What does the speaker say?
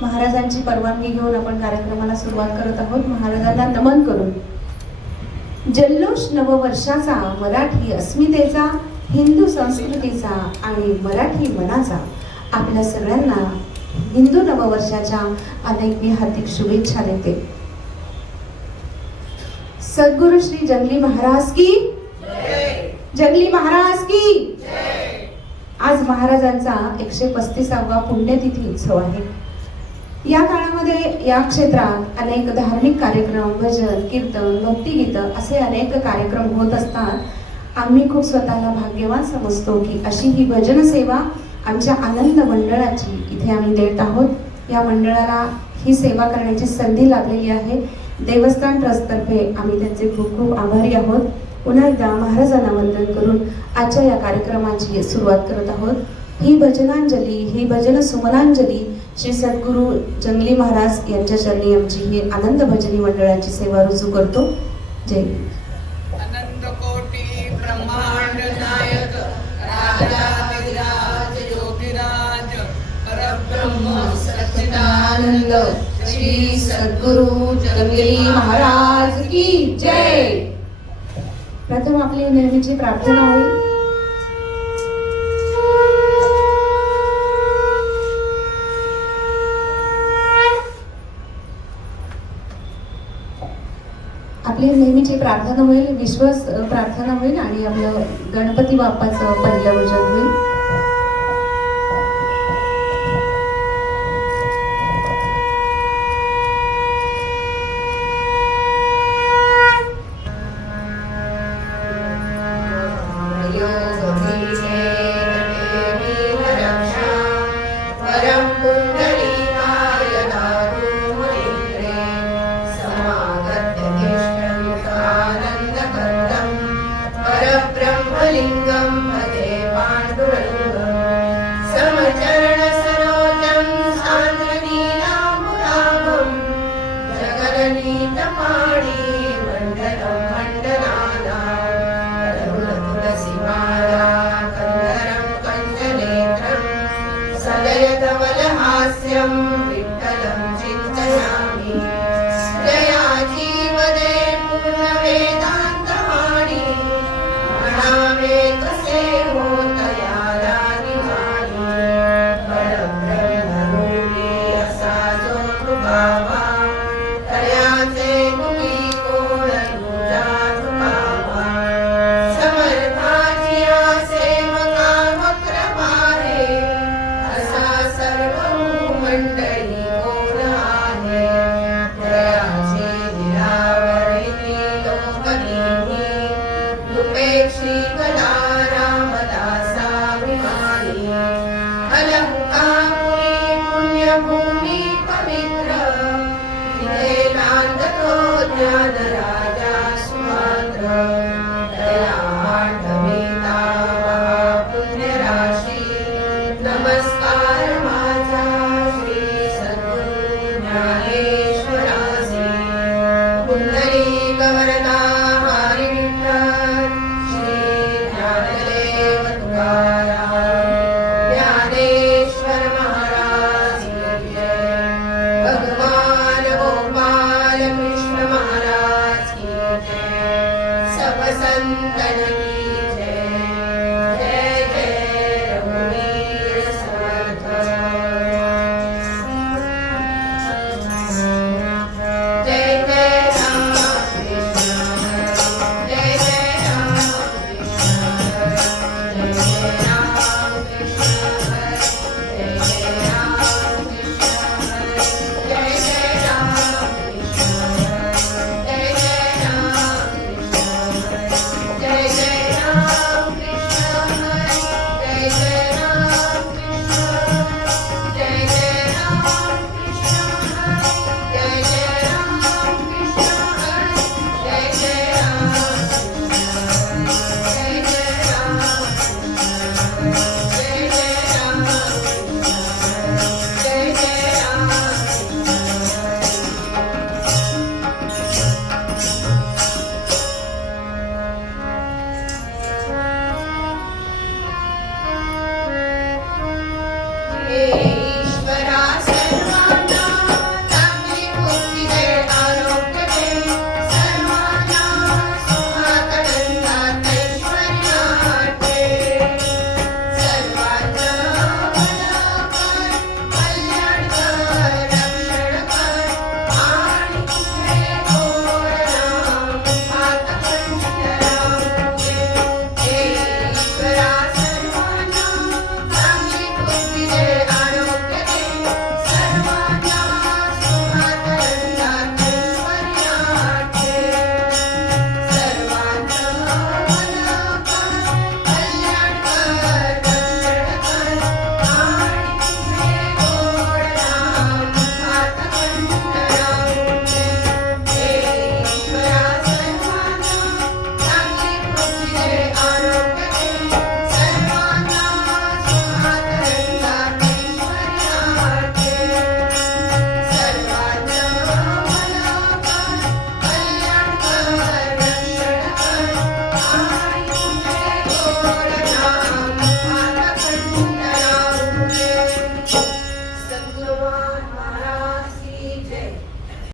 महाराजांची परवानगी घेऊन आपण कार्यक्रमाला सुरुवात करत आहोत. महाराजांना नमन करून. जल्लोष नववर्षाचा मराठी अस्मितेचा हिंदू संस्कृतीचा आणि मराठी मनाचा आपल्या सगळ्यांना हिंदू नववर्षाच्या अनेक मी हार्दिक शुभेच्छा देते. सद्गुरु श्री जंगली महाराज की जंगली महाराज की आज महाराजांचा एकशे पस्तीसावा पुण्यतिथी उत्सव आहे. या काळामध्ये या क्षेत्रात अनेक धार्मिक कार्यक्रम भजन कीर्तन भक्तिगीतं असे अनेक कार्यक्रम होत असतात. आम्ही खूप स्वतःला भाग्यवान समजतो की अशी ही भजन सेवा आमच्या आनंद मंडळाची इथे आम्ही देत आहोत. या मंडळाला ही सेवा करण्याची संधी लाभलेली आहे. देवस्थान ट्रस्टतर्फे आम्ही त्यांचे खूप खूप आभारी आहोत. पुन्हा एकदा महाराजांना वंदन करून आजच्या या कार्यक्रमाची सुरुवात करत आहोत. ही भजनांजली ही भजन सुमनांजली श्री सद्गुरू जंगली महाराज यांच्या चरणी आमची ही आनंद भजनी मंडळाची सेवा रुजू करतो. जय. अनंत कोटी ब्रह्मांड नायक राजाधिराज योगिराज परब्रह्म सच्चिदानंद श्री सद्गुरु जंगली महाराज की जय. प्रथम आपली नेहमीची प्रार्थना होईल. आपली नेहमीची प्रार्थना होईल विश्वास प्रार्थना होईल आणि आपलं गणपती बाप्पाचं पहिलं वचन होईल. परब्रह्मलिङ्गं भजे Yeah.